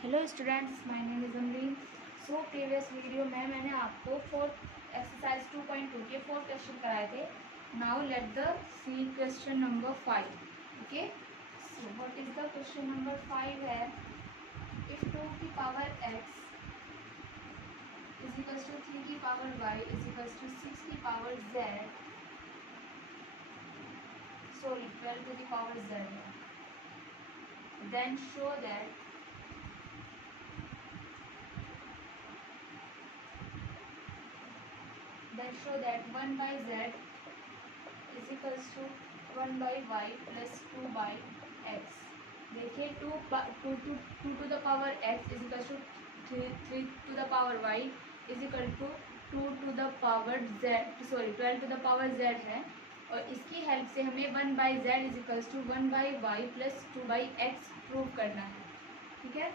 Hello students, my name is Amreen. So previous video में मैंने आपको फोर्थ एक्सरसाइज 2.2 के 4 क्वेश्चन कराए थे। Now let the see question number 5। Okay, so what is the question number 5 है, if 2 की power x is equals to 3 की power y is equals to 6 की power z, sorry 12 to the power z है, then show that show that 1 by z is equals to 1 by y plus 2 by x। देखिए 2 to the power x is equals to 3 to the power y is equal to 2 to the power z, sorry 12 to the power z है, और इसकी help से हमें 1 by z is equals to 1 by y plus 2 by x prove करना है। ठीक है,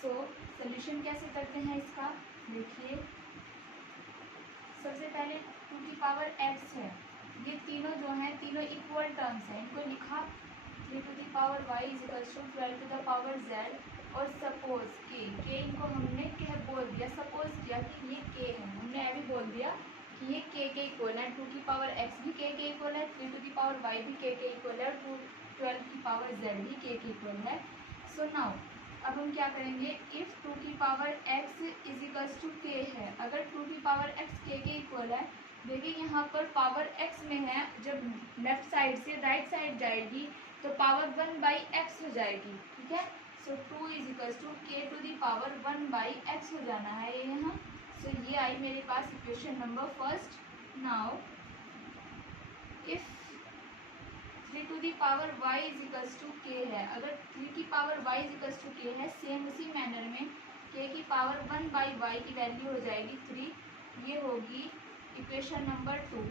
so solution कैसे करते हैं इसका, देखिए सबसे पहले 2 की पावर x है, ये तीनों जो हैं तीनों इक्वल टर्म्स हैं, इनको लिखा 3 to the power y is equals to 12 to the power z, और सपोज के इनको हमने क्या बोल दिया, सपोज किया कि ये k है, हमने अभी बोल दिया कि ये k के इक्वल है, 2 की पावर x भी k के इक्वल है, 3 टू द पावर y भी k के इक्वल है, और 12 की पावर z भी k के इक्वल है। सो नाउ अब हम क्या करेंगे, इफ़ 2 की power x is equals to k है, अगर 2 की पावर x k के इक्वल है, देखिए यहाँ पर पावर x में है, जब लेफ्ट साइड से राइट साइड जाएगी तो पावर 1 बाई एक्स हो जाएगी। ठीक है, so 2 is equals to k to the power 1 by x हो जाना है ये यहाँ। सो ये आई मेरे पास equation number first. Now if 3 to the power y is equals to k है, अगर 3 की power y is equals to k है, सेम उसी मैनर में k की पावर 1 बाई y की वैल्यू हो जाएगी 3, ये होगी equation number 2।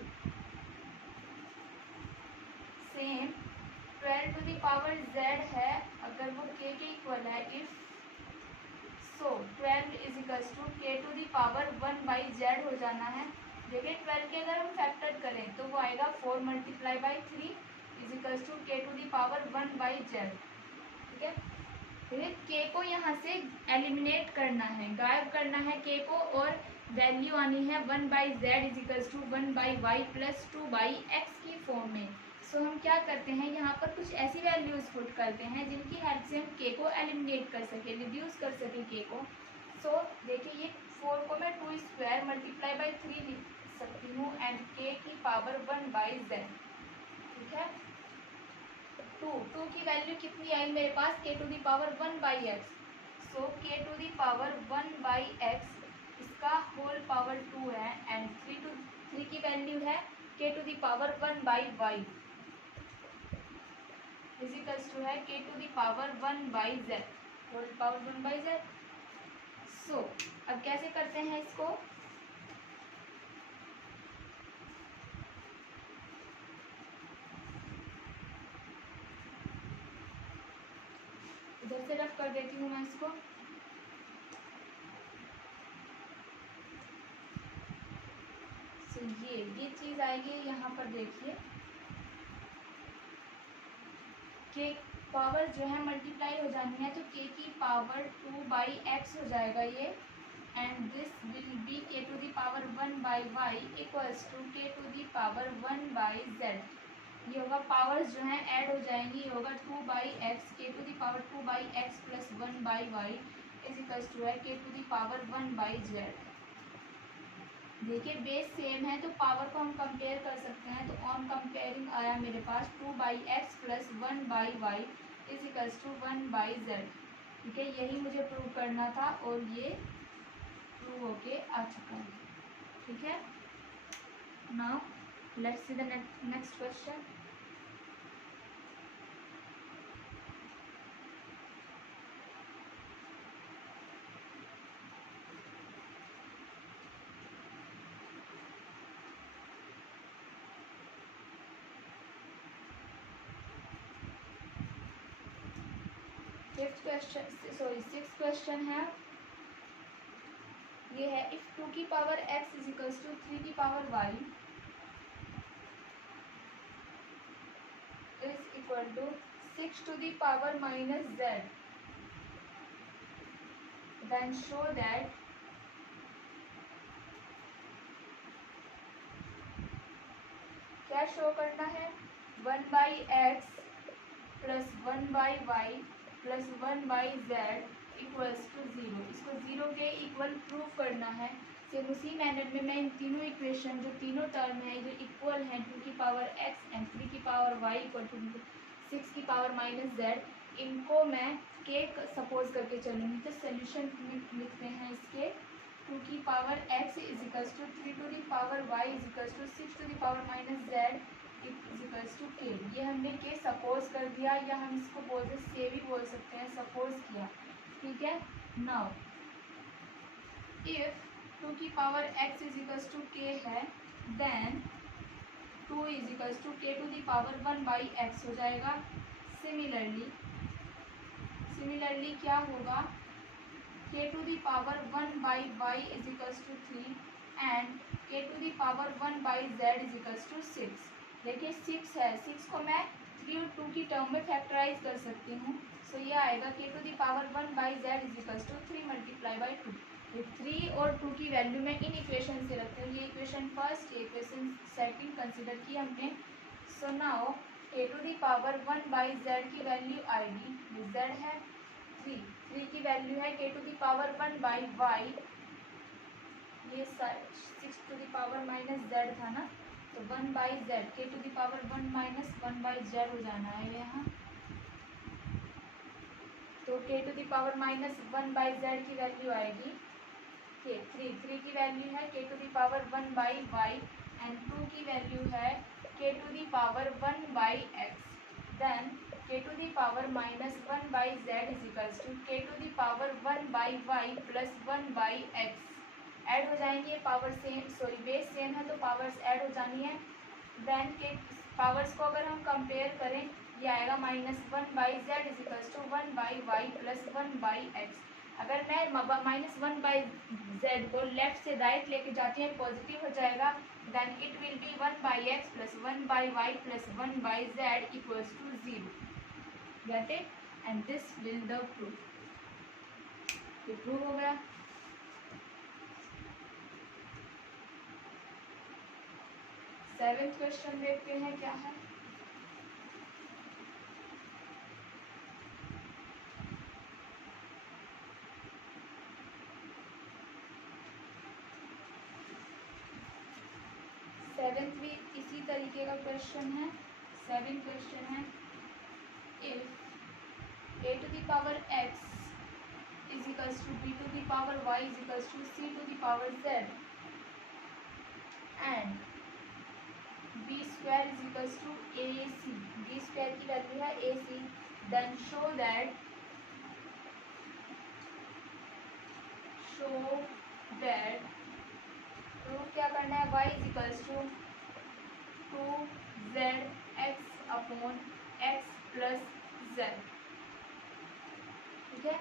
Same 12 to the power z है, अगर वो k के इक्वल है, if so 12 is equals to k to the power 1 by z हो जाना है। देखिए 12 के अगर हम फैक्टर करें तो वो आएगा 4 multiply by 3 is equals to k to the power 1 by z। ठीक है, फिर k को यहाँ से एलिमिनेट करना है, गायब करना है k को, और वैल्यू आनी है 1 by Z is equals to 1 by Y plus 2 by X की फॉर्म में। सो हम क्या करते हैं, यहाँ पर कुछ ऐसी वैल्यूज पुट करते हैं जिनकी हेल्प से हम k को एलिमिनेट कर सके, रिड्यूस कर सके k को। सो देखिए ये 4 को मैं 2 स्क्वायर मल्टीप्लाई बाई 3 लिख सकती हूँ, एंड k की पावर 1 बाई z। ठीक है, 2 की वैल्यू कितनी आई मेरे पास, k to the power 1 by x. So k to the power 1 by x, इसका होल पावर 2 है, एंड 3 की वैल्यू है k to the power 1 by y is equals to है k to the power 1 by z, whole power 1 by z. So अब कैसे करते हैं इसको, इधर से रफ कर देती हूँ मैं इसको। सो ये चीज आएगी यहाँ पर, देखिए के पावर जो है मल्टीप्लाई हो जानी है, तो k की पावर 2 बाई एक्स हो जाएगा ये, and this will be k to the power 1 by Y equals to k to the power 1 by Z. ये होगा पावर्स जो हैं ऐड हो जाएंगी, ये होगा 2 by X, k to the power 2 by x plus 1 by Y is equals to है k to the power 1 by Z. देखिए बेस सेम है तो पावर को हम कंपेयर कर सकते हैं, तो ऑन कंपेयरिंग आया मेरे पास 2 by x plus 1 by Y is equals to 1 by Z. ठीक है, यही मुझे प्रूव करना था और ये प्रूव होके आ चुका है। ठीक है, now let's see the next question. Six question है, ये है इफ 2 की power x is equals to 3 की power y is equal to 6 to the power minus z, then show that क्या शो करना है, 1/x plus 1/y plus 1/z equals to 0। इसको 0 के इक्वल प्रूव करना है। सेम उसी मैनर में मैं इन तीनों इक्वेशन जो तीनों टर्म है जो इक्वल हैं 2 की पावर x एंड 3 की पावर y इक्वल टू 6 की पावर माइनस z, इनको मैं k सपोज करके चलूँगी। तो सोल्यूशन लिखते हैं इसके 2 की power x is equals to 3 to the power y is equals to 6 to the power minus z is equals to k। ये हमने k सपोज कर दिया, या हम इसको बोलते से भी बोल सकते हैं, सपोज किया, ठीक है। नाउ इफ 2 की power x is equals to k है, then 2 is equals to k to the power 1/x हो जाएगा। सिमिलरली क्या होगा, k to the power 1/y is equals to 3 and k to the power 1/z is equals to 6। देखिए 6 है, 6 को मैं 3 और 2 की टर्म में फैक्टराइज कर सकती हूँ। सो ये आएगा k to the power 1/z is equals to 3 multiply by 2। ये 3 और 2 की वैल्यू मैं इन इक्वेशन से रखती हूँ। ये इक्वेशन फर्स्ट, ये इक्वेशन सेकंड कंसिडर की हमने। So now k to the power 1/z की वैल्यू आएगी, ये z है, 3 की वैल्यू है k to the power 1/y, ये 6 to the power minus z था ना, तो 1/z, k to the power 1 minus 1/z हो जाना है यहाँ। तो k to the power minus 1/z की वैल्यू आएगी k 3 की वैल्यू है k to the power 1/y and 2 की वैल्यू है k to the power 1/x। Then k to the power minus 1/z is equals to k to the power 1/y plus 1/x। Add हो जाएंगे, power same, sorry base same है तो powers add हो जानी है। Then के powers को अगर हम कंपेयर करें, ये आएगा -1/z is equals to 1/y plus 1/x। अगर मैं -1/z को लेफ्ट से राइट लेके जाती हूँ, पॉजिटिव हो जाएगा, then it will be 1/x plus 1/y plus 1/z equals to 0। Get it? And this will the proof. ये प्रूव हो गया। सेवेंथ क्वेश्चन देखते हैं क्या है। सेवेंथ भी इसी तरीके का क्वेश्चन है। सेवेंथ क्वेश्चन है, if a to the power x is equals to b to the power y is equals to c to the power z and b square is equals to ac, b square की value है ac, then show that proof क्या करना है, y is equals to 2zx upon x plus z, ठीक है।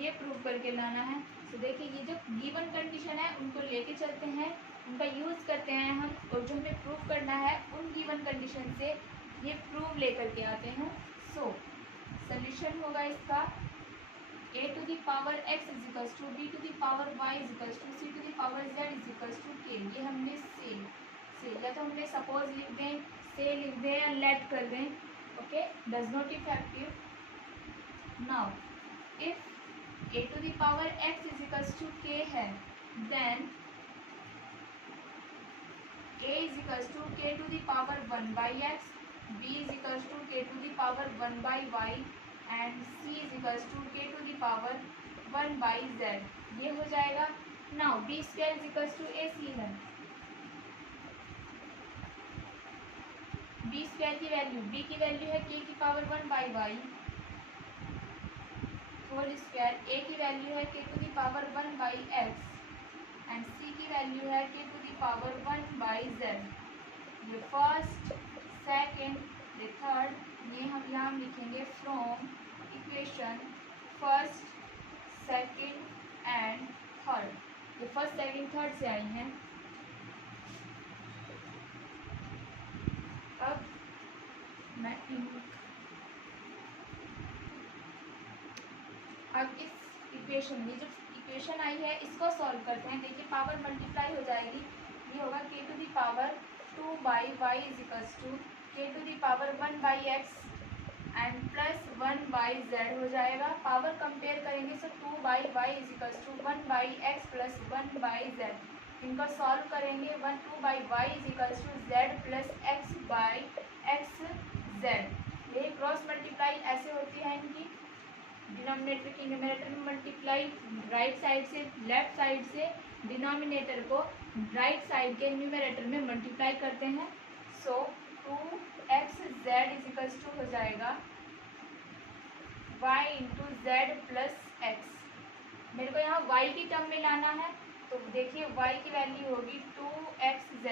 ये prove करके लाना है। तो देखिए ये जो गिवन कंडीशन है उनको लेके चलते हैं, उनका यूज करते हैं हम, और जो हमें प्रूव करना है उन गिवन कंडीशन से ये प्रूव लेकर के आते हैं। सो सोल्यूशन होगा इसका a to the power x is equals to b to the power y is equals to c to the power z is equals to k। ये हमने से या तो हमने सपोज लिख दें, से लिख दें या लेट कर दें, okay, does not effective. Now if a to the power x is equals to k है, then a is equals to k to the power 1/x, b is equals to k to the power 1/y and c is equals to k to the power 1/z। ये हो जाएगा। Now b square is equals to ac है, b square की value, b की value है k की power 1/y whole square, a की value है k to the power 1/x and c की वैल्यू है k to the power 1/z। ये फर्स्ट, सेकंड, ये थर्ड, ये हम यहाँ लिखेंगे from equation first, second and third. ये फर्स्ट, सेकंड, थर्ड से आई हैं। अब मैं अब इस इक्वेशन में जो इक्वेशन आई है इसको सॉल्व करते हैं। देखिए पावर मल्टीप्लाई हो जाएगी, ये होगा k to the power 2 by Y is equals to k to the power 1 by x and plus 1 by z हो जाएगा। पावर कंपेयर करेंगे तो 2 by Y is equals to 1 by x plus 1 by z. इनको solve करेंगे 2 by Y is equals to z plus x by x z. ये cross multiply ऐसे होती है इनकी, डिनोमिनेटर की न्यूमरेटर में मल्टीप्लाई राइट साइड से, लेफ्ट साइड से डिनोमिनेटर को राइट साइड के न्यूमरेटर में मल्टीप्लाई करते हैं। So 2x z is equals to हो जाएगा y into z plus x. मेरे को यहाँ y की टर्म में लाना है, तो देखिए y की वैल्यू होगी 2xz।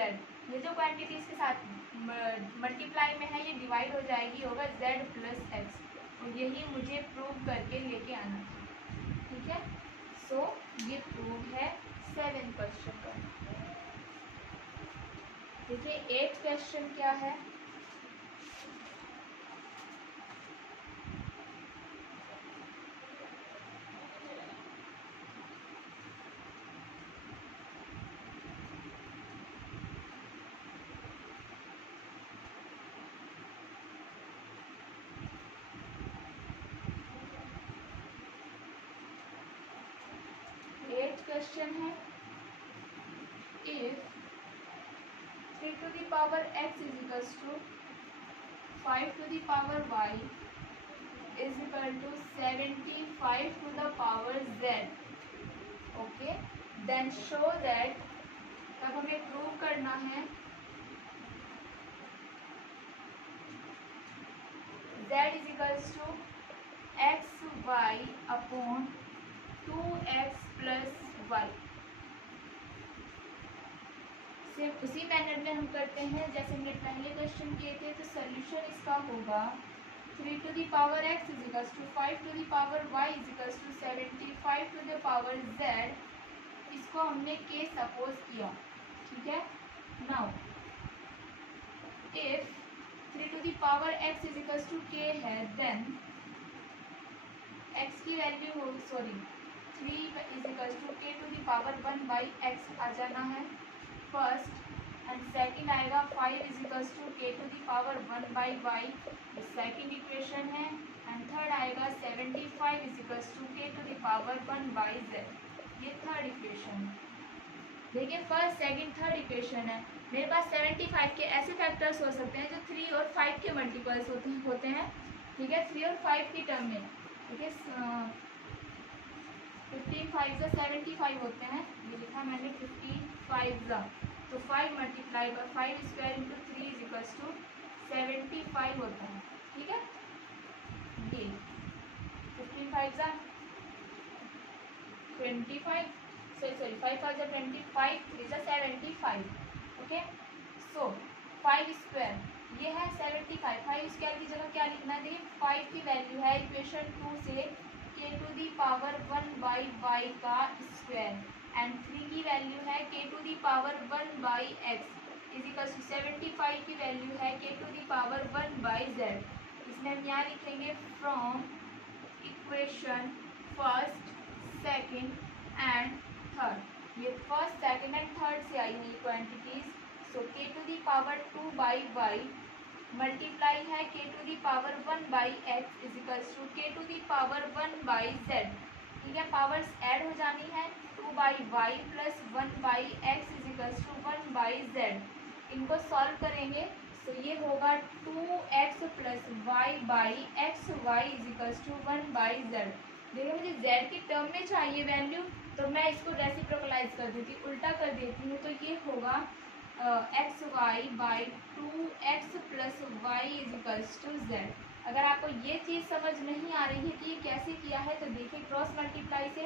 ये जो क्वांटिटीज के साथ मल्टीप्लाई में है ये डिवाइड हो जाएगी, होगा z प्लस एक्स। और यही मुझे प्रूव करके लेके आना था, ठीक है। सो ये प्रूव है 7 क्वेश्चन का। देखिए 8 क्वेश्चन क्या है। क्वेश्चन है if 3 to the power x is equals to 5 to the power y is equal to 75 to the power z, okay, then show that, तब हमें प्रूव करना है z is equals to x y upon 2x plus y. सिर्फ उसी manner में हम करते हैं जैसे हमने पहले क्वेश्चन किए थे। तो सोल्यूशन इसका होगा 3 to the power x is equals to 5 to the power y is equals to 75 to the power z। इसको हमने k सपोज किया, ठीक है। Now if 3 to the power x is equals to k है, then x की value हो 3 is equals to k to the power 1 by x आ जाना है फर्स्ट, एंड सेकंड आएगा 5 is equals to k to the power 1 by y, second equation है। And third आएगा 75 is equals to k to the power 1 by z, ये third equation है। देखिए first second third equation है, मेरे पास 75 के ऐसे फैक्टर्स हो सकते हैं जो 3 और 5 के मल्टीपल्स होते हैं, ठीक है, 3 और 5 की टर्म में। देखिए 15 5 75 होते हैं, ये लिखा मैंने 15 तो 5 multiply by 5 square into 3 is equals to 75 होता है, ठीक है। ये 15 5 25, सॉरी 5 5 25, 3 75, ओके। सो 5 स्क्वायर ये है 75, 5 स्क्वायर की जगह क्या लिखना है, देखिए 5 की वैल्यू है इक्वेशन 2 से k to the power 1 by y का स्क्वायर, एंड 3 की वैल्यू है k to the power 1 by x is equal to 75 की वैल्यू है k to the power 1 by z. इसमें हम यहाँ लिखेंगे from equation first second and third. ये फर्स्ट सेकंड एंड थर्ड से आई हुई quantities. So k to the power 2 by y multiply है k to the power 1 by x is equals to k to the power 1 by Z, ठीक है। Powers add हो जानी है, 2 by Y plus 1 by x is equals to 1 by z. इनको solve करेंगे तो ये होगा 2x plus y by x y is equals to 1 by Z. देखिए मुझे z की टर्म में चाहिए वैल्यू, तो मैं इसको रेसिप्रोकलाइज कर देती हूँ, उल्टा कर देती हूँ, तो ये होगा x y by 2x plus y is equals to z. अगर आपको ये चीज़ समझ नहीं आ रही है कि ये कैसे किया है, तो देखिए क्रॉस मल्टीप्लाई से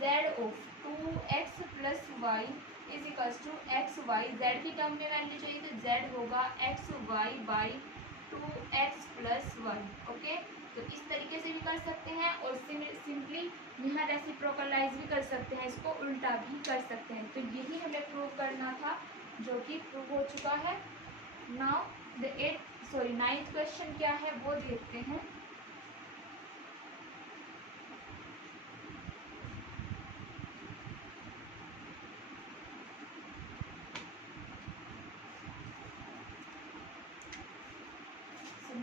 z of 2x plus y is equals to x y, z की टर्म में वैल्यू चाहिए तो z होगा x y by 2x plus y, okay. तो इस तरीके से भी कर सकते हैं और सिंपली यहाँ रेसिप्रोकलाइज भी कर सकते हैं, इसको उल्टा भी कर सकते हैं। तो यही हमें प्रूव करना था जो कि प्रूव हो चुका है। नाउ द 9th क्वेश्चन क्या है वो देखते हैं।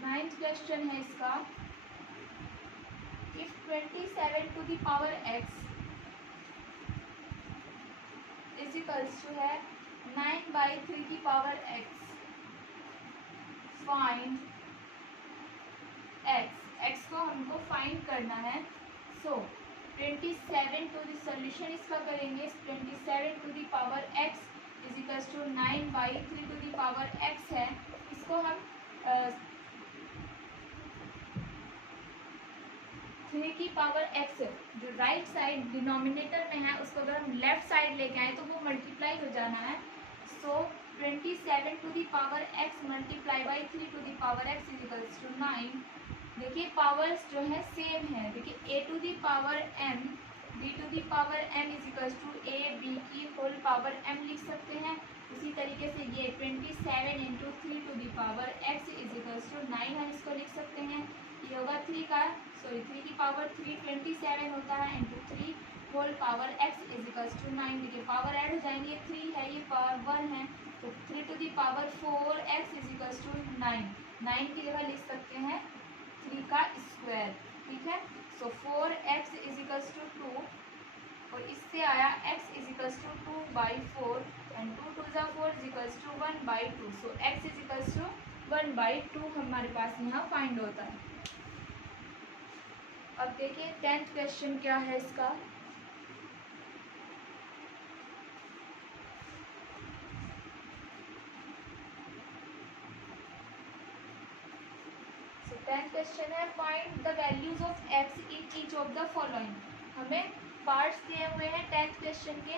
नाइन्थ क्वेश्चन है इसका, if 27 to the power x is equals to है 9/3 की पावर x, फाइंड x को हमको फाइंड करना है। सो 27 टू द सोल्यूशन इसका करेंगे, 27 to the power x is equals to 9/3 to the power x है। इसको हम 3 की पावर x जो राइट साइड डिनोमिनेटर में है उसको अगर हम लेफ्ट साइड लेके आए तो वो मल्टीप्लाई हो जाना है। So 27 to the power x multiply by 3 to the power x is equals to 9। देखिए पावर्स जो है सेम है। देखिए a to the power m b to the power m is equals to a b की whole power m लिख सकते हैं। इसी तरीके से ये 27 into 3 to the power x is equals to 9 हम इसको लिख सकते हैं। ये होगा 3 की पावर 3 27 होता है into 3 whole power x is equals to 9। देखिए पावर ऐड हो जाएंगे, 3 है ये पावर 1 है तो 3 to the power 4x is equals to 9 की जगह लिख सकते हैं 3 का स्क्वायर। ठीक है, सो 4x इज इक्वल्स टू 2 और इससे आया x is equals to 2/4 and 2 2 जा 4 is equals to 1/2। So x is equals to 1/2 हमारे पास यहाँ फाइंड होता है। अब देखिए 10th क्वेश्चन क्या है इसका। सो 10th क्वेश्चन है, find the values of x in each of the following. हमें पार्ट्स दिए हुए हैं 10th क्वेश्चन के,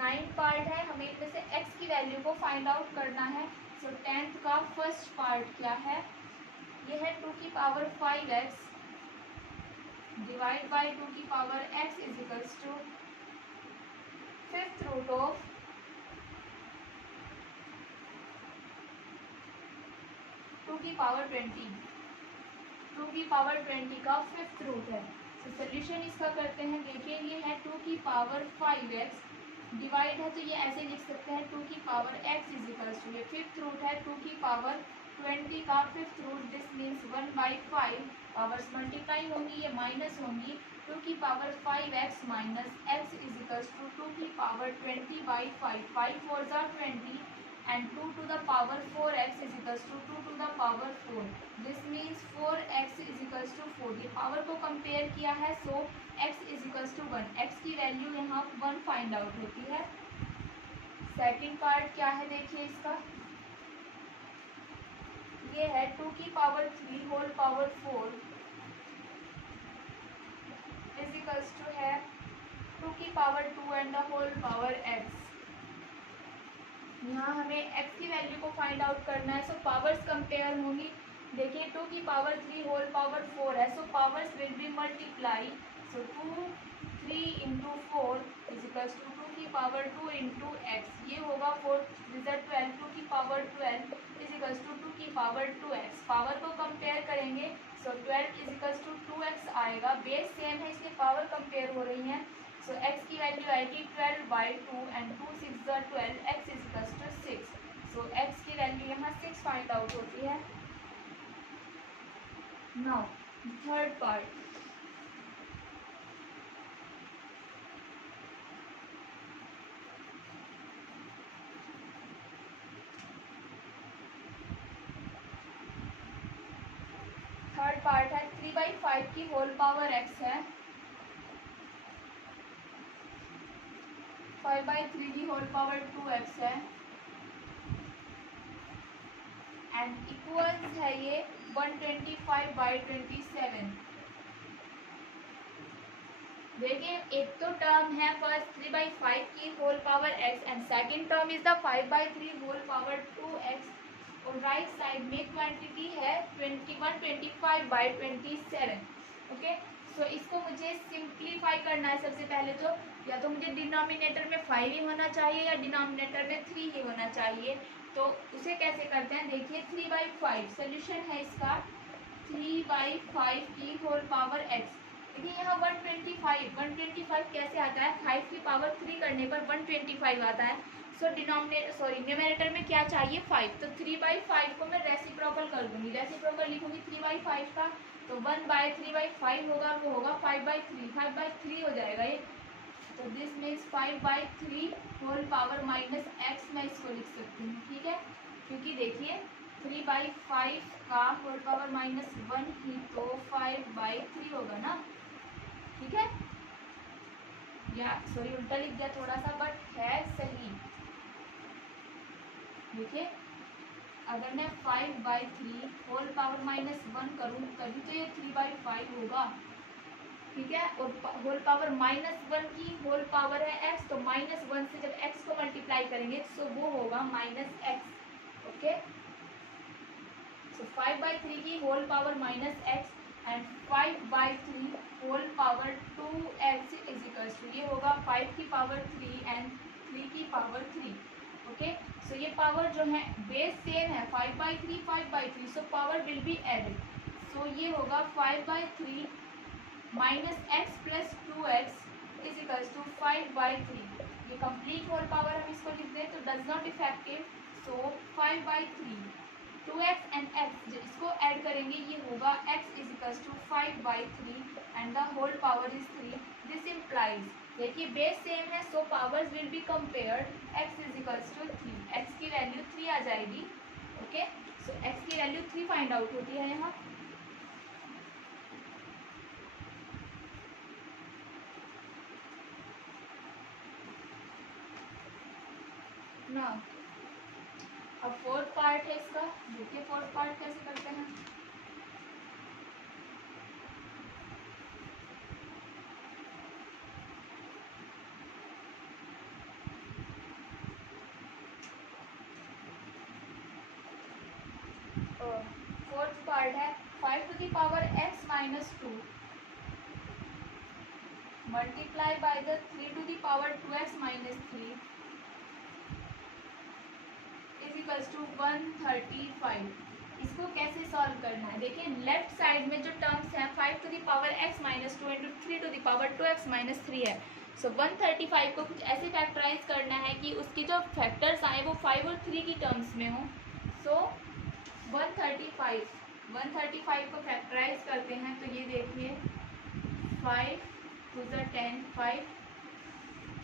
9 पार्ट है, हमें इनमें से x की वैल्यू को फाइंड आउट करना है। सो 10th का फर्स्ट पार्ट क्या है, ये है 2 की पावर 5x डिवाइड बाई 2 की power x is equals to 5th root of 2 की पावर 20। 2 की पावर 20 का 5th रूट है। तो सोल्यूशन इसका करते हैं। देखिए ये है 2 की पावर 5x डिवाइड है तो ये ऐसे लिख सकते हैं 2 की power x is equals to, ये 5th रूट है 2 की पावर 20 का 5th root, this means 1/5 powers multiply होंगी, ये माइनस होंगी। 2 की power 5x minus x is equals to 2 की पावर 20/5, 5 4 ज़ा 20 and 2 to the power 4x is equals to 2 to the power 4, this means 4x is equals to 4। ये power को compare किया है, so x is equals to 1, x की वैल्यू यहाँ 1 find out होती है। सेकेंड पार्ट क्या है देखिए इसका, ये है 2 की power 3 whole power 4 is equals to है 2 की power 2 and the whole power x। यहाँ हमें x की वैल्यू को फाइंड आउट करना है, सो पावर्स कंपेयर होंगी। देखिए 2 की पावर 3 होल पावर 4 है, so powers will be multiply. So 2 3 into 4 is equals to 2 की पावर 2 इंटू एक्स, ये होगा 4 रिजल्ट 12, 2 की पावर 12 इज इक्वल्स टू 2 की पावर 2x। पावर को कंपेयर करेंगे, सो 12 इज इक्वल्स टू 2x आएगा, बेस सेम है इसलिए पावर कंपेयर हो रही है। सो x की वैल्यू आएगी 12/2 एंड 2 6 ज़ा 12, x is equals to 6। So x की वैल्यू यहाँ 6 फाइंड आउट होती है। नाउ थर्ड पार्ट, है 3/5 की होल पावर x है, 5/3 की होल पावर 2x है एंड इक्वल्स है ये 125/27। देखिए एक तो टर्म है फर्स्ट 3/5 की whole power x and second term is the 5/3 whole power 2x और राइट साइड में क्वांटिटी है 125/27। ओके, सो इसको मुझे सिंप्लीफाई करना है। सबसे पहले तो या तो मुझे डिनोमिनेटर में 5 ही होना चाहिए या डिनोमिनेटर में 3 ही होना चाहिए, तो उसे कैसे करते हैं। देखिए 3/5 सोल्यूशन है इसका 3/5 की होल पावर x। देखिए यहाँ 125 कैसे आता है, 5 की पावर 3 करने पर 125 आता है। सो डिनोमिनेटर सॉरी न्यूमरेटर में क्या चाहिए 5, तो 3/5 को मैं रेसिप्रोकल कर दूंगी, रेसिप्रोकल लिखूंगी 3/5 का, तो 1/3/5 होगा, वो होगा 5/3, 5/3 हो जाएगा ये। तो this means 5/3 whole power minus x, मैं इसको लिख सकती हूँ, ठीक है, क्योंकि देखिए 3/5 का होल पावर -1 ही तो 5/3 होगा ना, ठीक है, या सॉरी उल्टा लिख दिया थोड़ा सा, बट है सही। देखिए अगर मैं 5/3 होल पावर -1 करूँ तभी तो ये 3/5 होगा, ठीक है, और होल पावर -1 की होल पावर है x, तो -1 से जब x को मल्टीप्लाई करेंगे तो वो होगा -x, ओके। सो 5/3 की whole power -x and 5/3 whole power 2x is equals to, ये होगा 5 की पावर 3 एंड 3 की पावर 3, ओके। सो ये पावर जो है बेस सेम है 5/3 5/3, so power will be added, सो ये होगा 5/3 -x plus 2x is equals to 5/3, ये कंप्लीट होल पावर हम इसको लिख दें तो does not effective, so 5/3 2x and x इसको ऐड करेंगे, ये होगा x is equals to 5/3 and the whole power is 3, this implies, देखिए बेस सेम है so powers will be compared, x is equals to 3, x की value 3 आ जाएगी, okay. So x की वैल्यू 3 फाइंड आउट होती है यहाँ, ना। अब फोर्थ पार्ट है इसका, देखिए फोर्थ पार्ट कैसे करते हैं। फोर्थ पार्ट है 5 to the power x minus 2 multiply by the 3 to the power 2x minus 3 is equals to 135। इसको कैसे सॉल्व करना है, देखिए लेफ्ट साइड में जो टर्म्स हैं 5 to the power x minus 2 into 3 to the power 2x minus 3 है, सो 135 को कुछ ऐसे फैक्टराइज करना है कि उसकी जो फैक्टर्स आए वो 5 और 3 की टर्म्स में हो। सो 135 को फैक्टराइज करते हैं तो ये देखिए 5 टू ज़ 10, 5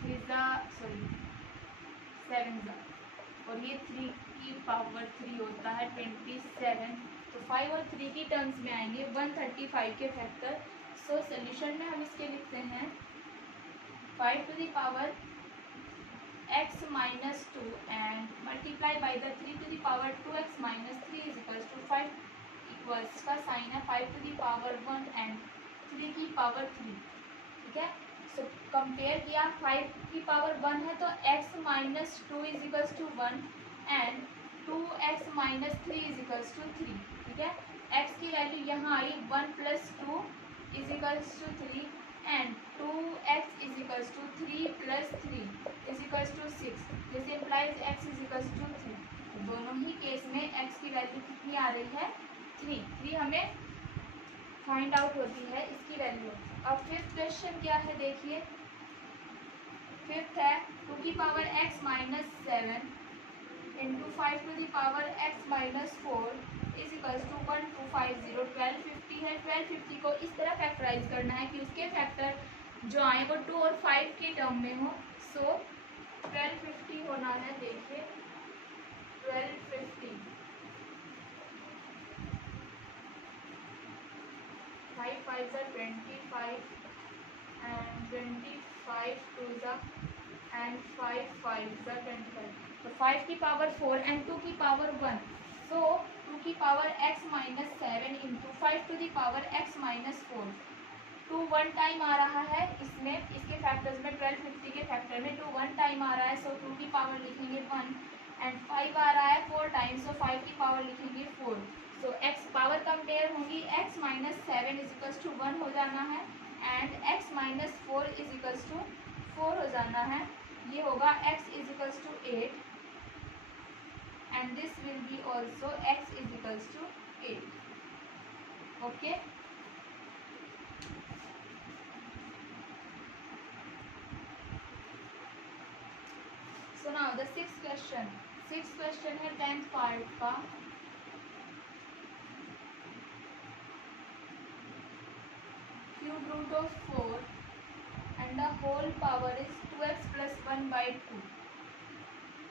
3 सॉरी 7 और ये 3 की पावर 3 होता है 27, तो 5 और 3 की टर्म्स में आएंगे 135 के फैक्टर। सो सोल्यूशन में हम इसके लिखते हैं 5 to the power x minus 2 and multiply by the 3 to the power 2x minus 3 is equals to 5, equals का साइन है 5 टू द पावर 1 एंड 3 की पावर 3, ठीक है। सो कंपेयर किया 5 की पावर 1 है तो x minus 2 is equals to 1 and 2x minus 3 is equals to 3, ठीक है। x की वैल्यू यहाँ आई 1 plus 2 is equals to 3 and 2x is equals to 3 plus 3 is equals to 6, this implies x is equals to 3। दोनों ही case में x की वैल्यू कितनी आ रही है 3 हमें फाइंड आउट होती है इसकी वैल्यू। अब फिफ्थ क्वेश्चन क्या है देखिए, फिफ्थ है 2 की power x minus 7 into 5 to the power x minus 4 is equals to 1250, 1250 है, 1250 को इस तरह फैक्टराइज करना है कि उसके फैक्टर जो आए वो 2 और 5 की टर्म में हो। सो 1250 होना है, देखिए 1250 5 5 ज़ा 25 and 25 2 ज़ा and 5 5 ज़ा 25, तो 5 की पावर 4 एंड 2 की पावर 1, सो 2 की power x minus 7 into 5 to the power x minus 4, 2 1 time आ रहा है इसमें, इसके फैक्टर्स में 1250 के फैक्टर में 2 1 टाइम आ रहा है, सो 2 की पावर लिखेंगे 1 एंड 5 आ रहा है 4 टाइम, सो 5 की पावर लिखेंगे 4। सो x पावर कंपेयर होंगी, x minus 7 is equals to 1 हो जाना है and x minus 4 is equals to 4 हो जाना है, ये होगा x is equals to 8 and this will be also x is equals to 8, okay. So now the six question है 10th पार्ट का। Cube root of 4 and the whole power is 2x plus 1 by 2.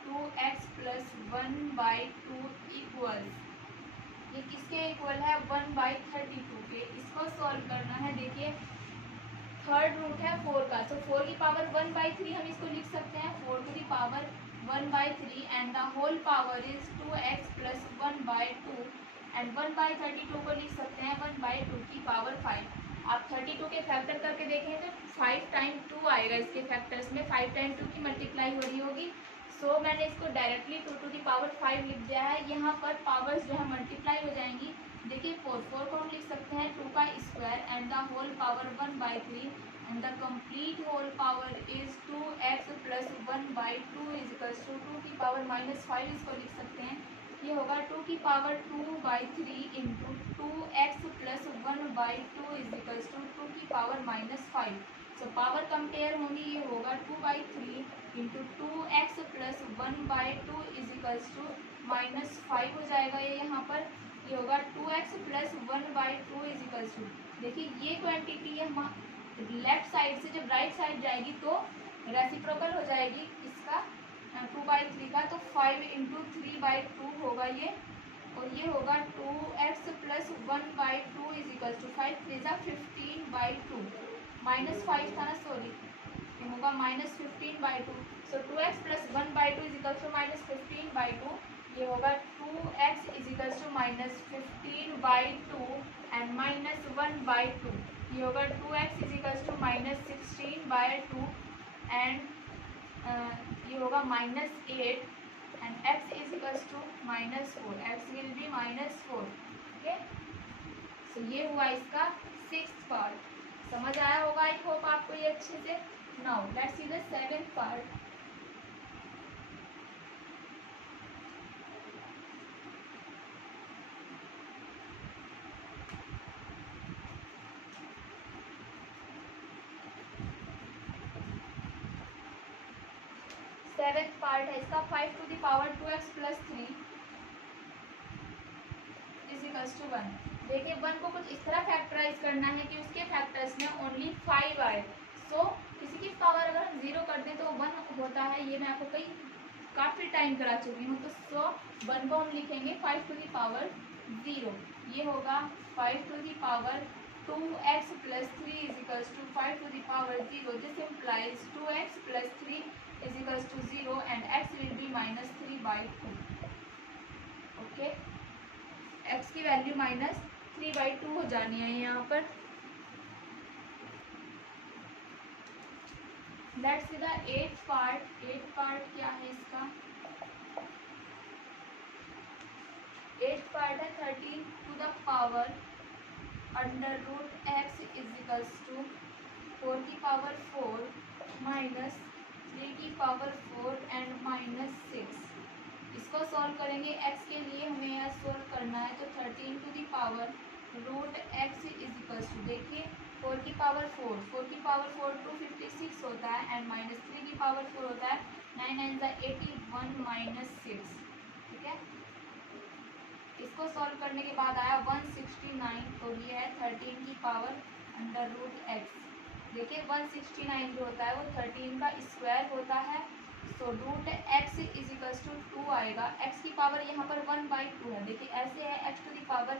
2x plus 1 by 2 equals, ये किसके equal है 1 by 32 के। इसको solve करना है। देखिए थर्ड रूट है 4 का, तो 4 की पावर 1 by 3 हम इसको लिख सकते हैं 4 to the power 1 by 3 and the whole power is 2x plus 1 by 2 and 1 by 32 को लिख सकते हैं 1 by 2 की पावर 5। आप 32 के फैक्टर करके देखें तो 5 टाइम 2 आएगा। इसके फैक्टर्स में 5 टाइम 2 की मल्टीप्लाई हो रही होगी। सो मैंने इसको डायरेक्टली 2 to the power 5 लिख दिया है। यहाँ पर पावर्स जो है मल्टीप्लाई हो जाएंगी। देखिए 4 को हम लिख सकते हैं 2 का square and the whole power 1 by 3 and the complete whole power is 2x plus 1 by 2 is equals to 2 की पावर -5 इसको लिख सकते हैं। ये होगा 2 की power 2 by 3 into 2x plus 1 by 2 is equals to 2 की पावर -5। सो पावर कंपेयर होंगी, ये होगा 2 by 3 into 2x plus 1 by 2 is equals to -5 हो जाएगा। ये यहाँ पर ये होगा 2x plus 1 by 2 is equals to, देखिए ये क्वांटिटी है लेफ्ट साइड से जब राइट साइड जाएगी तो रेसिप्रोकल हो जाएगी इसका 2 by 3 का, तो 5 इंटू 3 by 2 होगा ये, और ये होगा 2x plus 1 by 2 is equals to 5 3 15 by 2 -5 था ना, सॉरी ये होगा -15 by 2। सो 2x plus 1 by 2 is equals to -15 by 2। ये होगा 2x is equals to -15 by 2 and -1 by 2। ये होगा 2x is equals to -16 by 2 and ये होगा -8 and x is equals to -4। x will be -4। Okay, so ये हुआ इसका 6th पार्ट। समझ आया होगा आई होप आपको ये अच्छे से। Now let's see the 7th part. Seventh part है इसका 5 to the power 2x plus 3 is equals to 1। देखिए 1 को कुछ इस तरह फैक्टराइज करना है कि उसके फैक्टर्स में ओनली 5 आए। सो किसी की पावर अगर हम 0 कर दें तो 1 होता है, ये मैं आपको काफ़ी टाइम करा चुकी हूँ। तो 1 को हम लिखेंगे 5 to the power 0। ये होगा 5 to the power 2x plus 3 is equals to 5 to the power 0। This implies 2x plus 3 is equals to 0 and x will be -3 by 2। Okay, x की वैल्यू -3 by 2 हो जानी है यहाँ पर। Let's see the 8th part. 8th part क्या है इसका? 8th part है 13 to the power √x is equals to 4 की पावर 4 माइनस 3 की पावर 4 एंड -6। इसको सॉल्व करेंगे। x के लिए हमें यह सॉल्व करना है, तो 13 to the power √x is equals to, देखिए 4 की पावर 4 4 की पावर 4 256 होता है एंड -3 की पावर 4 होता है 9 9 81 -6। ठीक है, इसको सॉल्व करने के बाद आया 169, तो ये है 13 की पावर √x। देखिए 169 जो होता है वो 13 का स्क्वायर होता है। So √x is equals to 2 आएगा। x की पावर यहाँ पर 1 by 2 है। देखिए ऐसे है x to the power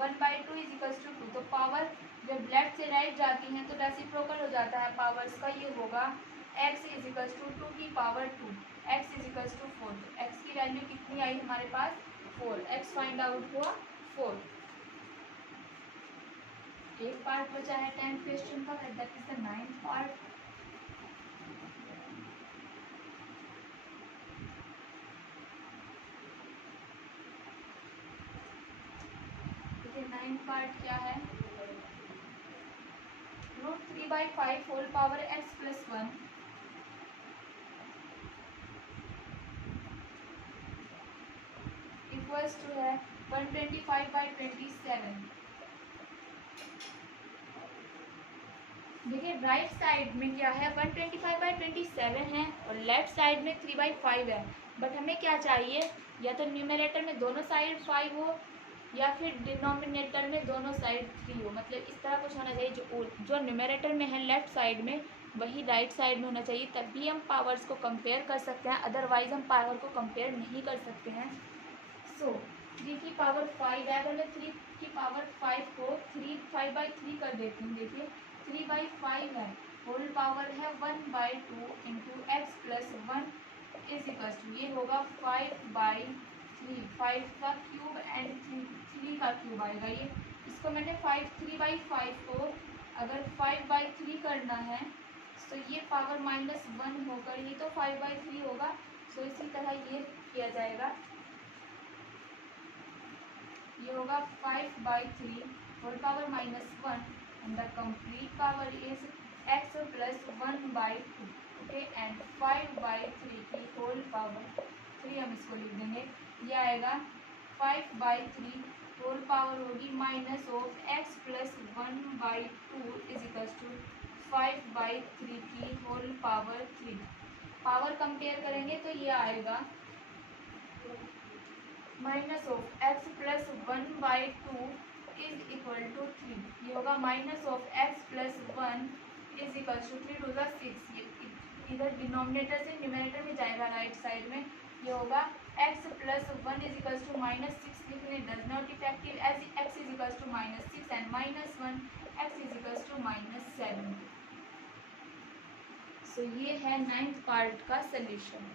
1 by 2 is equals to 2। तो पावर जब लेफ्ट से राइट जाती हैं तो रेसिप्रोकल हो जाता है पावर्स का। ये होगा x इज इक्वल्स टू 2 की power 2, x is equals to 4। तो x की वैल्यू कितनी आई हमारे पास? 4। x फाइंड आउट हुआ 4। एक पार्ट बचा है 10th क्वेश्चन का, that is the 9th part. देखिए 9th पार्ट क्या है? √3/5 whole power x plus 1 equals to है 125/27। देखिए राइट साइड में क्या है 125/27 7 है और लेफ्ट साइड में 3/5 है। बट हमें क्या चाहिए, या तो न्यूमरेटर में दोनों साइड 5 हो या फिर डिनोमिनेटर में दोनों साइड 3 हो। मतलब इस तरह कुछ होना चाहिए, जो न्यूमरेटर में है लेफ्ट साइड में वही राइट साइड में होना चाहिए, तभी हम पावर्स को कंपेयर कर सकते हैं, अदरवाइज हम पावर को कंपेयर नहीं कर सकते हैं। सो 3 की पावर 5 है, अगर मैं 3 की पावर 5 को 5/3 कर देती हूँ। देखिए 3/5 है, होल पावर है 1/2 into x plus 1 is equal to, ये होगा 5/3, 5 का क्यूब एंड 3 का क्यूब आएगा। ये इसको मैंने 3/5 को अगर 5/3 करना है तो ये पावर -1 होकर ये तो 5/3 होगा। सो इसी तरह ये किया जाएगा, ये होगा 5/3 whole power -1 and the complete power is x plus 1/2 okay and 5/3 की होल पावर 3 हम इसको लिख देंगे। ये आएगा 5/3 होल पावर होगी minus of x plus 1/2 is equals to 5/3 की होल पावर 3। पावर कंपेयर करेंगे तो ये आएगा minus of x plus 1/2 is equal to 3। ये होगा minus of x plus 1 is equal to 3 to the 6। ये इधर डिनोमिनेटर से न्यूमरेटर में जाएगा राइट साइड में। ये होगा x plus 1 is equal to -6 लिखने does not effective as x is equal to -6 and -1 x is equal to -7। So ये है 9th पार्ट का सॉल्यूशन।